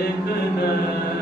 yıkılır.